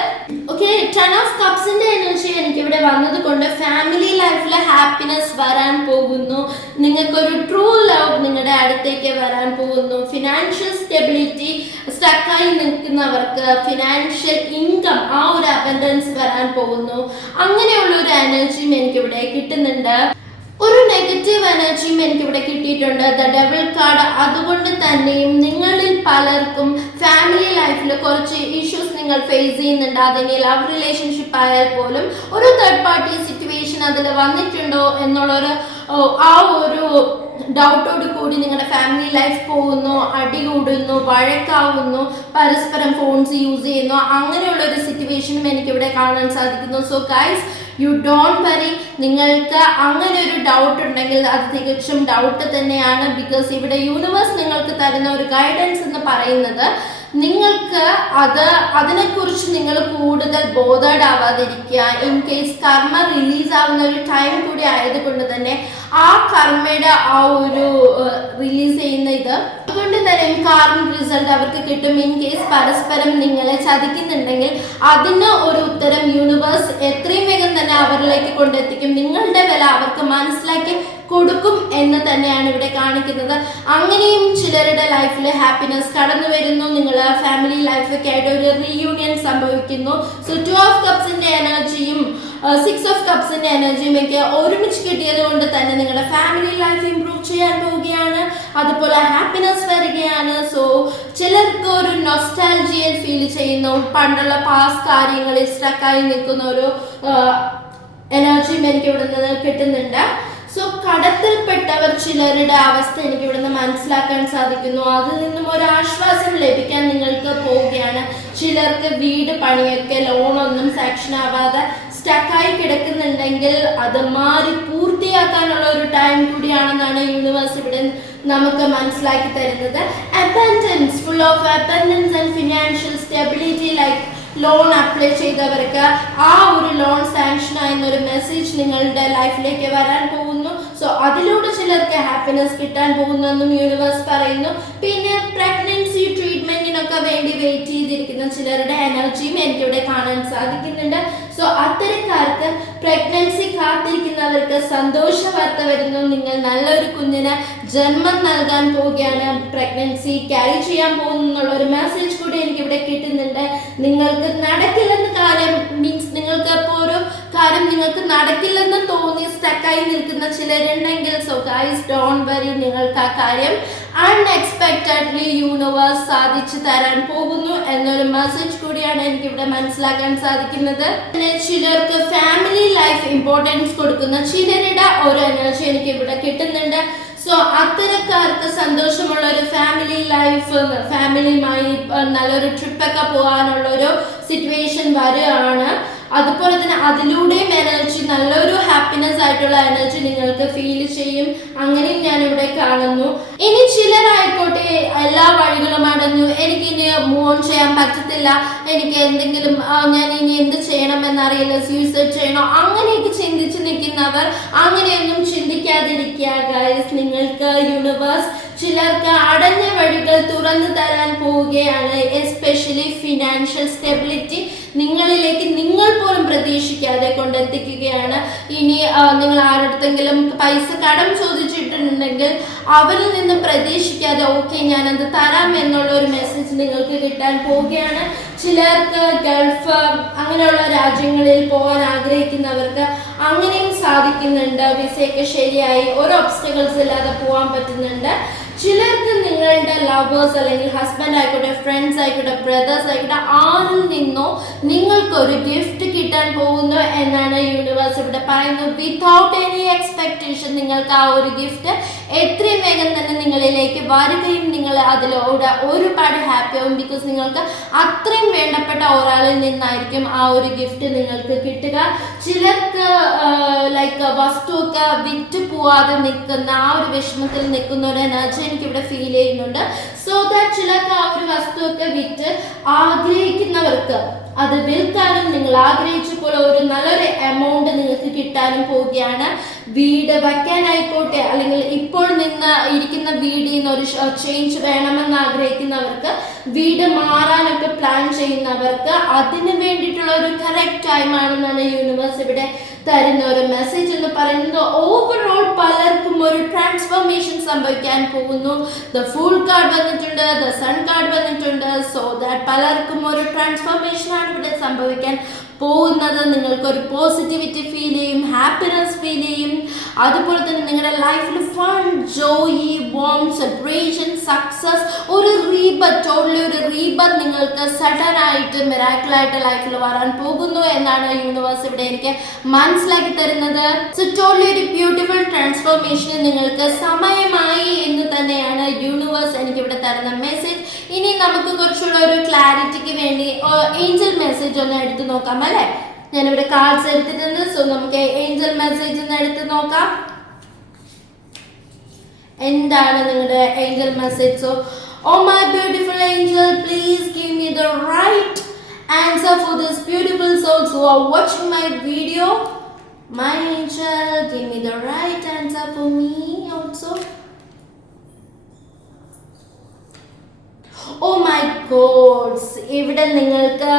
ഓക്കെ ടൺ ഓഫ് കപ്സിന്റെ എനർജി എനിക്ക് ഇവിടെ വന്നത് കൊണ്ട് ഫാമിലി ലൈഫിൽ ഹാപ്പിനെസ് വരാൻ പോകുന്നു. നിങ്ങൾക്കൊരു ട്രൂ ലവ് നിങ്ങളുടെ അടുത്തേക്ക് വരാൻ പോകുന്നു. ഫിനാൻഷ്യൽ സ്റ്റെബിലിറ്റി സ്റ്റക്കായി നിൽക്കുന്നവർക്ക് ഫിനാൻഷ്യൽ ഇൻകം ആ ഒരു അബൻഡൻസ് വരാൻ പോകുന്നു. അങ്ങനെയുള്ള ഒരു എനർജിയും എനിക്കിവിടെ കിട്ടുന്നുണ്ട്. ഒരു നെഗറ്റീവ് എനർജിയും എനിക്ക് ഇവിടെ കിട്ടിയിട്ടുണ്ട്. ദ ഡബിൾ കാർഡ് അതുകൊണ്ട് തന്നെയും നിങ്ങളിൽ പലർക്കും ഫാമിലി ലൈഫിൽ കുറച്ച് ഇഷ്യൂസ് നിങ്ങൾ ഫേസ് ചെയ്യുന്നുണ്ട്. അതെങ്കിൽ ലവ് റിലേഷൻഷിപ്പ് ആയാൽ പോലും ഒരു തേർഡ് പാർട്ടി സിറ്റുവേഷൻ അതിൽ വന്നിട്ടുണ്ടോ എന്നുള്ളൊരു ആ ഒരു ഡൗട്ടോട് കൂടി നിങ്ങളുടെ ഫാമിലി ലൈഫ് പോകുന്നു അടി കൂടുന്നു വഴക്കാവുന്നു പരസ്പരം ഫോൺസ് യൂസ് ചെയ്യുന്നു അങ്ങനെയുള്ള ഒരു സിറ്റുവേഷനും എനിക്കിവിടെ കാണാൻ സാധിക്കുന്നു. So guys you don't worry നിങ്ങൾക്ക് അങ്ങനെ ഒരു ഡൗട്ട് ഉണ്ടെങ്കിൽ അത് തികച്ചും ഡൗട്ട് തന്നെയാണ്. ബിക്കോസ് ഇവിടെ യൂണിവേഴ്സ് നിങ്ങൾക്ക് തരുന്ന ഒരു ഗൈഡൻസ് എന്ന് പറയുന്നത് നിങ്ങൾക്ക് അത് അതിനെക്കുറിച്ച് നിങ്ങൾ കൂടുതൽ ബോധേഡ് ആവാതിരിക്കുക ഇൻ കേസ് കർമ്മ റിലീസ് ആവുന്ന ഒരു ടൈം കൂടി ആയതുകൊണ്ട് തന്നെ ആ കർമ്മയുടെ ആ ഒരു റിലീസ് ചെയ്യുന്ന ഇത് അതുകൊണ്ട് തന്നെ കാർമിക് റിസൾട്ട് അവർക്ക് കിട്ടും. ഇൻ കേസ് പരസ്പരം നിങ്ങളെ ചതിക്കുന്നുണ്ടെങ്കിൽ അതിന് ഒരു ഉത്തരം യൂണിവേഴ്സ് എത്രയും വേഗം തന്നെ അവരിലേക്ക് കൊണ്ടെത്തിക്കും. നിങ്ങളുടെ വില അവർക്ക് മനസ്സിലാക്കി കൊടുക്കും എന്ന് തന്നെയാണ് ഇവിടെ കാണിക്കുന്നത്. അങ്ങനെയും ചിലരുടെ ലൈഫിൽ ഹാപ്പിനെസ് കടന്നു വരുന്നു. നിങ്ങൾ ഫാമിലി ലൈഫൊക്കെ ആയിട്ട് ഒരു റീയൂണിയൻ സംഭവിക്കുന്നു. സോ ടു ഓഫ് കപ്സിന്റെ എനർജിയും സിക്സ് ഓഫ് കപ്സിന്റെ എനർജിയും ഒക്കെ ഒരുമിച്ച് കിട്ടിയത് കൊണ്ട് തന്നെ നിങ്ങളുടെ ഫാമിലി ലൈഫ് ഇംപ്രൂവ് ചെയ്യാൻ പോവുകയാണ്. അതുപോലെ ഹാപ്പിനെസ് വരികയാണ്. സോ ചിലർക്ക് ഒരു നൊസ്റ്റാലജിയൽ ഫീൽ ചെയ്യുന്നു പണ്ടുള്ള പാസ് കാര്യങ്ങളിൽ സ്ട്രക്കായി നിൽക്കുന്ന ഒരു എനർജിയും എനിക്ക് ഇവിടെ നിന്ന് കിട്ടുന്നുണ്ട്. സോ കടത്തിൽപ്പെട്ടവർ ചിലരുടെ അവസ്ഥ എനിക്ക് ഇവിടുന്ന് മനസ്സിലാക്കാൻ സാധിക്കുന്നു. അതിൽ നിന്നും ഒരു ആശ്വാസം ലഭിക്കാൻ നിങ്ങൾക്ക് പോവുകയാണ്. ചിലർക്ക് വീട് പണിയൊക്കെ ലോണൊന്നും സാക്ഷൻ ആവാതെ സ്റ്റക്കായി കിടക്കുന്നുണ്ടെങ്കിൽ അത് മാറി പൂർത്തിയാക്കാനുള്ള ഒരു ടൈം കൂടിയാണെന്നാണ് യൂണിവേഴ്സ് ഇവിടെ നമുക്ക് മനസ്സിലാക്കി തരുന്നത്. Abundance full of abundance and financial stability like loan apply ചെയ്തവർക്ക് ആ ഒരു ലോൺ സാങ്ഷൻ ആയെന്നൊരു മെസ്സേജ് നിങ്ങളുടെ ലൈഫിലേക്ക് വരാൻ പോകുന്നു. സോ അതിലൂടെ ചിലർക്ക് ഹാപ്പിനെസ് കിട്ടാൻ പോകുന്നു എന്നും യൂണിവേഴ്സ് പറയുന്നു. പിന്നെ ട്രീറ്റ്മെന്റിനൊക്കെ വേണ്ടി വെയിറ്റ് ചെയ്തിരിക്കുന്ന ചിലരുടെ എനർജിയും എനിക്കിവിടെ കാണാൻ സാധിക്കുന്നുണ്ട്. സോ അത്തരക്കാർക്ക് പ്രഗ്നൻസി കാത്തിരിക്കുന്നവർക്ക് സന്തോഷ വാർത്ത വരുന്നു. നിങ്ങൾ നല്ലൊരു കുഞ്ഞിന് ജന്മം നൽകാൻ പോവുകയാണ്. പ്രഗ്നൻസി ക്യാരി ചെയ്യാൻ പോകുന്നു എന്നുള്ള ഒരു മെസ്സേജ് കൂടി എനിക്ക് ഇവിടെ കിട്ടുന്നുണ്ട്. നിങ്ങൾക്ക് നടക്കില്ലെന്ന് കാര്യം മീൻസ് നിങ്ങൾക്ക് കാര്യം നിങ്ങൾക്ക് നടക്കില്ലെന്ന് തോന്നി സ്റ്റക്കായി നിൽക്കുന്ന ചിലരുണ്ടെങ്കിൽ സോ ഗൈസ് ഡോൺ വരി നിങ്ങൾക്ക് ആ കാര്യം അൺഎക്സ്പെക്റ്റഡ്ലി യൂണിവേഴ്സ് സാധിച്ചു തരാൻ പോകുന്നു എന്നൊരു മെസ്സേജ് കൂടിയാണ് എനിക്ക് ഇവിടെ മനസ്സിലാക്കാൻ സാധിക്കുന്നത്. പിന്നെ ചിലർക്ക് ഫാമിലി ലൈഫ് ഇമ്പോർട്ടൻസ് കൊടുക്കുന്ന ചിലരുടെ ഒരു എനർജി എനിക്ക് ഇവിടെ കിട്ടുന്നുണ്ട്. സോ അത്തരക്കാർക്ക് സന്തോഷമുള്ള ഒരു ഫാമിലി ലൈഫ് ഫാമിലിയുമായി നല്ലൊരു ട്രിപ്പൊക്കെ പോകാനുള്ള ഒരു സിറ്റുവേഷൻ വരികയാണ്. അതുപോലെ തന്നെ അതിലൂടെയും എനർജി നല്ലൊരു ഹാപ്പിനെസ് ആയിട്ടുള്ള എനർജി നിങ്ങൾക്ക് ഫീൽ ചെയ്യും. അങ്ങനെയും ഞാൻ ഇവിടെ കാണുന്നു. ഇനി ചിലരായിക്കോട്ടെ എല്ലാ വഴികളും അടഞ്ഞു. എനിക്ക് ഇനി മൂവ് ഓൺ ചെയ്യാൻ പറ്റത്തില്ല. എനിക്ക് എന്തെങ്കിലും ഞാൻ ഇനി എന്ത് ചെയ്യണം എന്നറിയില്ല സൂയിസൈഡ് ചെയ്യണോ? അങ്ങനെയൊക്കെ ചിന്തിച്ച് നിൽക്കുന്നവർ അങ്ങനെയൊന്നും ചിന്തിക്കാതിരിക്കുക ഗൈസ് നിങ്ങൾക്ക് യൂണിവേഴ്സ് ചിലർക്ക് അടഞ്ഞ വഴികൾ തുറന്നു തരാൻ പോവുകയാണ് എസ്പെഷ്യലി ഫിനാൻഷ്യൽ സ്റ്റെബിലിറ്റി നിങ്ങളിലേക്ക് നിങ്ങൾ പോലും പ്രതീക്ഷിക്കാതെ കൊണ്ടെത്തിക്കുകയാണ്. ഇനി നിങ്ങൾ ആരുടെങ്കിലും പൈസ കടം ചോദിച്ചിട്ടുണ്ടെങ്കിൽ അവരിൽ നിന്ന് പ്രതീക്ഷിക്കാതെ ഓക്കെ ഞാനത് തരാം എന്നുള്ള ഒരു മെസ്സേജ് നിങ്ങൾക്ക് കിട്ടാൻ പോവുകയാണ്. ചിലർക്ക് ഗൾഫ് അങ്ങനെയുള്ള രാജ്യങ്ങളിൽ പോകാൻ ആഗ്രഹിക്കുന്നവർക്ക് അങ്ങനെയും സാധിക്കുന്നുണ്ട്. വിസയൊക്കെ ശരിയായി ഒരു ഒബ്സ്റ്റക്കിൾസ് ഇല്ലാതെ പോകാൻ പറ്റുന്നുണ്ട്. ചിലർക്ക് നിങ്ങളുടെ ലവേഴ്സ് അല്ലെങ്കിൽ ഹസ്ബൻഡ് ആയിക്കോട്ടെ ഫ്രണ്ട്സ് ആയിക്കോട്ടെ ബ്രദേഴ്സ് ആയിക്കോട്ടെ ആരിൽ നിന്നോ നിങ്ങൾക്കൊരു ഗിഫ്റ്റ് കിട്ടാൻ പോകുന്നു എന്നാണ് യൂണിവേഴ്സ് ഇവിടെ പറയുന്നത്. വിതൗട്ട് എനി എക്സ്പെക്ടേഷൻ നിങ്ങൾക്ക് ആ ഒരു ഗിഫ്റ്റ് എത്രയും വേഗം തന്നെ നിങ്ങളിലേക്ക് വരികയും നിങ്ങൾ അതിലൂടെ ഒരുപാട് ഹാപ്പിയാവും ബിക്കോസ് നിങ്ങൾക്ക് അത്രയും വേണ്ടപ്പെട്ട ഒരാളിൽ നിന്നായിരിക്കും ആ ഒരു ഗിഫ്റ്റ് നിങ്ങൾക്ക് കിട്ടുക. ചിലർക്ക് ലൈക്ക് വസ്തുവൊക്കെ വിറ്റ് പോവാതെ നിൽക്കുന്ന ആ ഒരു വിഷമത്തിൽ നിൽക്കുന്ന ഒരു എനർജി എനിക്ക് ഇവിടെ ഫീൽ ചെയ്യുന്നുണ്ട്. സോ ദാറ്റ് ചിലർക്ക് ആ ഒരു വസ്തുവൊക്കെ വിറ്റ് ആഗ്രഹിക്കുന്നവർക്ക് അത് വിൽക്കാനും നിങ്ങൾ ആഗ്രഹിച്ച പോലെ ഒരു നല്ലൊരു എമൗണ്ട് നിങ്ങൾക്ക് കിട്ടാനും പോവുകയാണ്. വീട് വയ്ക്കാനായിക്കോട്ടെ അല്ലെങ്കിൽ ഇപ്പോൾ നിന്ന് ഇരിക്കുന്ന വീടിൽ നിന്ന് ഒരു ചേഞ്ച് വേണമെന്ന് ആഗ്രഹിക്കുന്നവർക്ക് വീട് മാറാനൊക്കെ പ്ലാൻ ചെയ്യുന്നവർക്ക് അതിന് വേണ്ടിയിട്ടുള്ള ഒരു കറക്റ്റ് ടൈം ആണെന്നാണ് യൂണിവേഴ്സ് ഇവിടെ തരുന്ന ഒരു മെസ്സേജ് എന്ന് പറയുന്നത് ഓവറോൾ പലർക്കും ഒരു ട്രാൻസ്ഫോർമേഷൻ സംഭവിക്കാൻ പോകുന്നു. ദ ഫുൾ കാർഡ് വന്നിട്ടുണ്ട് ദ സൺ കാർഡ് വന്നിട്ടുണ്ട്. സോ ദാറ്റ് പലർക്കും ഒരു ട്രാൻസ്ഫോർമേഷൻ ആണ് ഇവിടെ സംഭവിക്കാൻ പോകുന്നത് നിങ്ങൾക്ക് ഒരു പോസിറ്റിവിറ്റി ഫീൽ ചെയ്യും ഹാപ്പിനെസ് ഫീൽ ചെയ്യും. അതുപോലെ തന്നെ നിങ്ങളുടെ ലൈഫിൽ fun joy warm separation success ഒരു റീബത്ത് ടോട്ടലി ഒരു റീബത്ത് നിങ്ങൾക്ക് സഡൻ ആയിട്ട് മിറാക്കിൾ ആയിട്ട് ലൈഫിൽ വരാൻ പോകുന്നു എന്നാണ് യൂണിവേഴ്സ് ഇവിടെ എനിക്ക് മനസ്സിലാക്കി തരുന്നത്. സോ ടോട്ടലി ഒരു ബ്യൂട്ടിഫുൾ ട്രാൻസ്ഫോർമേഷൻ നിങ്ങൾക്ക് സമയമായി എന്ന് തന്നെയാണ് യൂണിവേഴ്സ് എനിക്ക് ഇവിടെ തരുന്ന മെസ്സേജ് നമുക്ക് കുറച്ചുള്ള ഒരു ക്ലാരിറ്റിക്ക് വേണ്ടി ഏഞ്ചൽ മെസ്സേജ് ഒന്ന് എടുത്ത് നോക്കാം അല്ലേ? ഞാനിവിടെ കാർഡ്സ് എടുത്തിട്ടുണ്ട് സോ നമുക്ക് ഏഞ്ചൽ മെസ്സേജ് ഒന്ന് എടുത്ത് നോക്കാം. എന്താണ് നിങ്ങളുടെ angel message? So oh my beautiful angel please give me the right answer for this beautiful souls who are watching my video. My angel give me the right answer for me also. Oh my gods ഇവിടെ നിങ്ങൾക്ക്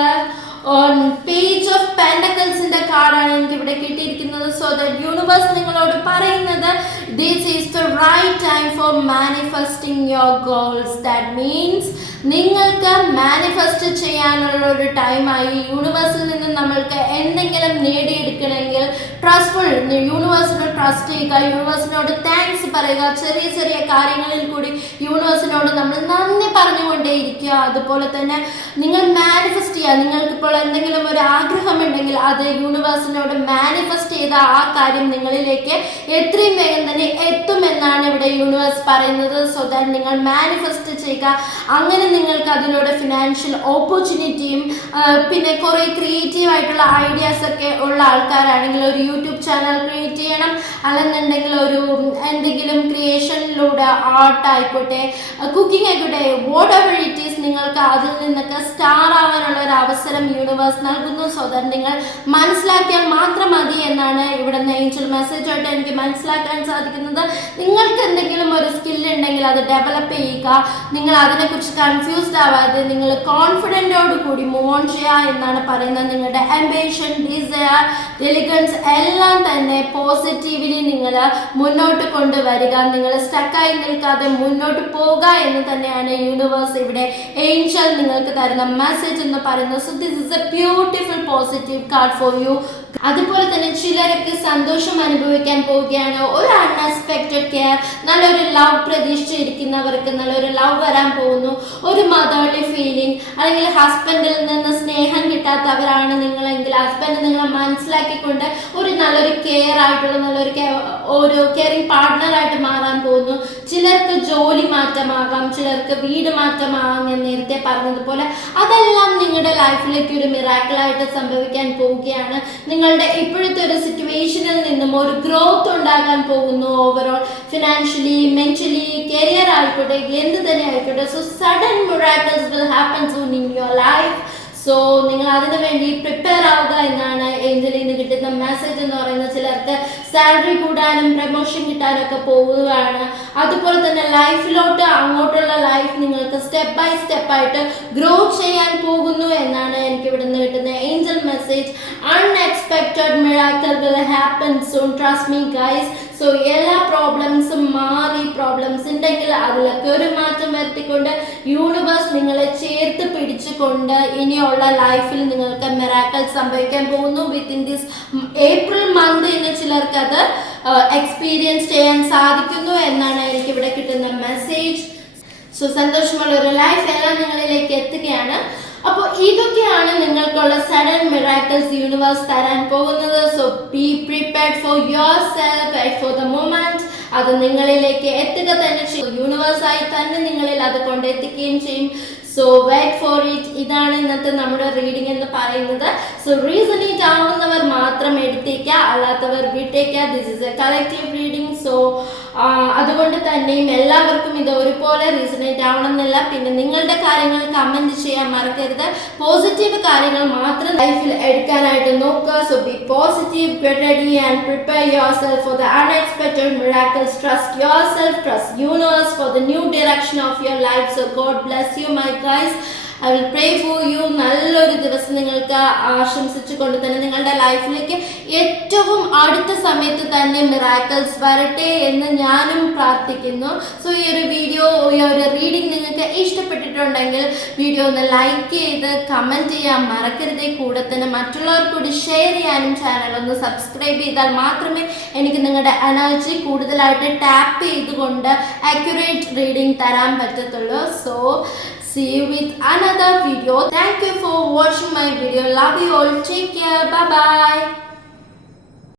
on page of പെൻഡക്കൽസിന്റെ കാർഡാണ് എനിക്ക് ഇവിടെ കിട്ടിയിരിക്കുന്നത്. So that universe നിങ്ങളോട് പറയുന്നത് this is the right time for manifesting your goals that means നിങ്ങൾക്ക് manifest ചെയ്യാനുള്ള ഒരു ടൈമായി യൂണിവേഴ്സിൽ നിന്ന് നമ്മൾക്ക് എന്തെങ്കിലും നേടിയെടുക്കണമെങ്കിൽ ട്രസ്റ്റ്ഫുൾ യൂണിവേഴ്സിനോട് ട്രസ്റ്റ് ചെയ്യുക യൂണിവേഴ്സിനോട് താങ്ക്സ് പറയുക ചെറിയ ചെറിയ കാര്യങ്ങളിൽ കൂടി യൂണിവേഴ്സിനോട് നമ്മൾ നന്ദി പറഞ്ഞുകൊണ്ടേയിരിക്കുക. അതുപോലെ തന്നെ നിങ്ങൾ മാനിഫെസ്റ്റ് ചെയ്യുക. നിങ്ങൾക്കിപ്പോൾ എന്തെങ്കിലും ഒരു ആഗ്രഹമുണ്ടെങ്കിൽ അത് യൂണിവേഴ്സിനോട് മാനിഫെസ്റ്റ് ചെയ്ത ആ കാര്യം നിങ്ങളിലേക്ക് എത്രയും വേഗം തന്നെ എത്തുമെന്നാണ് ഇവിടെ യൂണിവേഴ്സ് പറയുന്നത്. സോ ദാറ്റ് നിങ്ങൾ മാനിഫെസ്റ്റ് ചെയ്യുക. അങ്ങനെ നിങ്ങൾക്ക് അതിലൂടെ ഫിനാൻഷ്യൽ ഓപ്പർച്യൂണിറ്റിയും പിന്നെ കുറേ ക്രിയേറ്റീവ് ആയിട്ടുള്ള ഐഡിയാസ് ഒക്കെ ഉള്ള ആൾക്കാരാണെങ്കിൽ ഒരു യൂട്യൂബ് ചാനൽ ക്രിയേറ്റ് ചെയ്യണം. അല്ലെന്നുണ്ടെങ്കിൽ ഒരു എന്തെങ്കിലും ക്രിയേഷനിലൂടെ ആർട്ട് ആയിക്കോട്ടെ കുക്കിംഗ് ആയിക്കോട്ടെ വാട്ട് എവർ ഇറ്റ് ഈസ് നിങ്ങൾക്ക് അതിൽ നിന്നൊക്കെ സ്റ്റാർ ആവാനുള്ള ഒരു അവസരം യൂണിവേഴ്സ് നൽകുന്നു. സോ ദാറ്റ് നിങ്ങൾ മനസ്സിലാക്കിയാൽ മാത്രം മതി എന്നാണ് ഇവിടെ ഏഞ്ചൽ മെസ്സേജ് ആയിട്ട് എനിക്ക് മനസ്സിലാക്കാൻ സാധിക്കുന്നത്. നിങ്ങൾക്ക് എന്തെങ്കിലും ഒരു സ്കിൽ ഉണ്ടെങ്കിൽ അത് ഡെവലപ്പ് ചെയ്യുക. നിങ്ങൾ അതിനെക്കുറിച്ച് കൺഫ്യൂസ്ഡ് ആവാതെ നിങ്ങൾ കോൺഫിഡന്റോട് കൂടി മൂവ് ഓൺ ചെയ്യുക എന്നാണ് പറയുന്നത്. നിങ്ങളുടെ അംബിഷൻ ഡിസയർ ഡെലിഗൻസ് എല്ലാം തന്നെ പോസിറ്റീവ്ലി നിങ്ങൾ മുന്നോട്ട് കൊണ്ടുവരിക. നിങ്ങൾ സ്റ്റക്കായി നിൽക്കാതെ മുന്നോട്ട് പോകുക എന്ന് തന്നെയാണ് യൂണിവേഴ്സ് ഇവിടെ ഏഞ്ചൽ നിങ്ങൾക്ക് തരുന്ന മെസ്സേജ് എന്ന് പറയുന്നത്. So this is a beautiful positive card for you അതുപോലെ തന്നെ ചിലരൊക്കെ സന്തോഷം അനുഭവിക്കാൻ പോവുകയാണ്. ഒരു അൺഎക്സ്പെക്റ്റഡ് കെയർ നല്ലൊരു ലവ് പ്രതീക്ഷിച്ചിരിക്കുന്നവർക്ക് നല്ലൊരു ലവ് വരാൻ പോകുന്നു. ഒരു മദർലി ഫീലിംഗ് അല്ലെങ്കിൽ ഹസ്ബൻഡിൽ നിന്ന് സ്നേഹം കിട്ടാത്തവരാണ് നിങ്ങളെങ്കിൽ ഹസ്ബൻഡ് നിങ്ങളെ മനസ്സിലാക്കിക്കൊണ്ട് ഒരു നല്ലൊരു കെയർ ആയിട്ടുള്ള നല്ലൊരു ഒരു കെയറിങ് പാർട്ട്ണറായിട്ട് മാറാൻ പോകുന്നു. ചിലർക്ക് ജോലി മാറ്റമാകാം ചിലർക്ക് വീട് മാറ്റമാകാം ഞാൻ നേരത്തെ പറഞ്ഞതുപോലെ. അതെല്ലാം നിങ്ങളുടെ ലൈഫിലേക്ക് ഒരു മിറാക്കിളായിട്ട് സംഭവിക്കാൻ പോവുകയാണ്. നിങ്ങളുടെ ഇപ്പോഴത്തെ ഒരു സിറ്റുവേഷനിൽ നിന്നും ഒരു ഗ്രോത്ത് ഉണ്ടാകാൻ പോകുന്നു ഓവറോൾ ഫിനാൻഷ്യലി മെന്റലി കരിയർ ആയിക്കോട്ടെ എന്ത് തന്നെ ആയിക്കോട്ടെ. So sudden miracles will happen soon in your life so നിങ്ങൾ അതിനു വേണ്ടി പ്രിപ്പയർ ആവുക എന്നാണ് ഏഞ്ചലിൽ നിന്ന് കിട്ടുന്ന മെസ്സേജ് എന്ന് പറയുന്നത്. ചിലർക്ക് സാലറി കൂടാനും പ്രമോഷൻ കിട്ടാനും ഒക്കെ പോവുകയാണ്. അതുപോലെ തന്നെ ലൈഫിലോട്ട് അങ്ങോട്ടുള്ള ലൈഫ് നിങ്ങൾക്ക് സ്റ്റെപ്പ് ബൈ സ്റ്റെപ്പ് ആയിട്ട് ഗ്രോ ചെയ്യാൻ പോകുന്നു എന്നാണ് എനിക്ക് ഇവിടെ നിന്ന് കിട്ടുന്ന angel unexpected miracle will happen soon trust me guys so എല്ലാ പ്രോബ്ലംസും മാറി പ്രോബ്ലംസ് ഉണ്ടെങ്കിൽ അതിലൊക്കെ ഒരു മാറ്റം വരുത്തിക്കൊണ്ട് യൂണിവേഴ്സ് നിങ്ങളെ ചേർത്ത് പിടിച്ചുകൊണ്ട് ഇനിയുള്ള ലൈഫിൽ നിങ്ങൾക്ക് മെറാക്കൽ സംഭവിക്കാൻ പോകുന്നു. വിത്തിൻ ദിസ് ഏപ്രിൽ മന്ത് എന്ന് ചിലർക്ക് അത് എക്സ്പീരിയൻസ് ചെയ്യാൻ സാധിക്കുന്നു എന്നാണ് എനിക്ക് ഇവിടെ കിട്ടുന്ന മെസ്സേജ് സോ സന്തോഷമുള്ള ഒരു ലൈഫ് എല്ലാം നിങ്ങളിലേക്ക് എത്തുകയാണ്. അപ്പോൾ ഇതൊക്കെയാണ് നിങ്ങൾക്കുള്ള സഡൻ മിറാക്കിൾസ് യൂണിവേഴ്സ് തരാൻ പോകുന്നത്. So be prepared for yourself for the moment അത് നിങ്ങളിലേക്ക് എത്തുക തന്നെ ചെയ്യും. യൂണിവേഴ്സായി തന്നെ നിങ്ങളിൽ അത് കൊണ്ടെത്തിക്കുകയും ചെയ്യും. സോ വെയിറ്റ് ഫോർ ഇറ്റ് ഇതാണ് ഇന്നത്തെ നമ്മുടെ റീഡിംഗ് എന്ന് പറയുന്നത്. സോ ഇറ്റ് ആവുന്നവർ മാത്രം എടുത്തേക്കുക അല്ലാത്തവർ വിട്ടേക്കുക this is a collective reading so അതുകൊണ്ട് തന്നെയും എല്ലാവർക്കും ഇത് ഒരുപോലെ റീസണേറ്റ് ആവണമെന്നില്ല. പിന്നെ നിങ്ങളുടെ കാര്യങ്ങൾ കമന്റ് ചെയ്യാൻ മറക്കരുത്. പോസിറ്റീവ് കാര്യങ്ങൾ മാത്രം ലൈഫിൽ എടുക്കാനായിട്ട് നോക്കുക. So be positive ready and prepare yourself for the unexpected miracles trust yourself trust universe for the new direction of your life so God bless you my guys I will pray for you നല്ലൊരു ദിവസം നിങ്ങൾക്ക് ആശംസിച്ചുകൊണ്ട് തന്നെ നിങ്ങളുടെ ലൈഫിലേക്ക് ഏറ്റവും അടുത്ത സമയത്ത് തന്നെ മിറാക്കൽസ് വരട്ടെ എന്ന് ഞാനും പ്രാർത്ഥിക്കുന്നു. സോ ഈ ഒരു വീഡിയോ ഈ ഒരു റീഡിംഗ് നിങ്ങൾക്ക് ഇഷ്ടപ്പെട്ടിട്ടുണ്ടെങ്കിൽ വീഡിയോ ഒന്ന് ലൈക്ക് ചെയ്ത് കമന്റ് ചെയ്യാൻ മറക്കരുത്. കൂടെ തന്നെ മറ്റുള്ളവർക്ക് കൂടി ഷെയർ ചെയ്യാനും ചാനൽ ഒന്ന് സബ്സ്ക്രൈബ് ചെയ്താൽ മാത്രമേ എനിക്ക് നിങ്ങളുടെ എനർജി കൂടുതലായിട്ട് ടാപ്പ് ചെയ്തുകൊണ്ട് ആക്യുറേറ്റ് റീഡിംഗ് തരാൻ പറ്റത്തുള്ളൂ. So See you with another video. Thank you for watching my video. Love you all. Take care. Bye bye.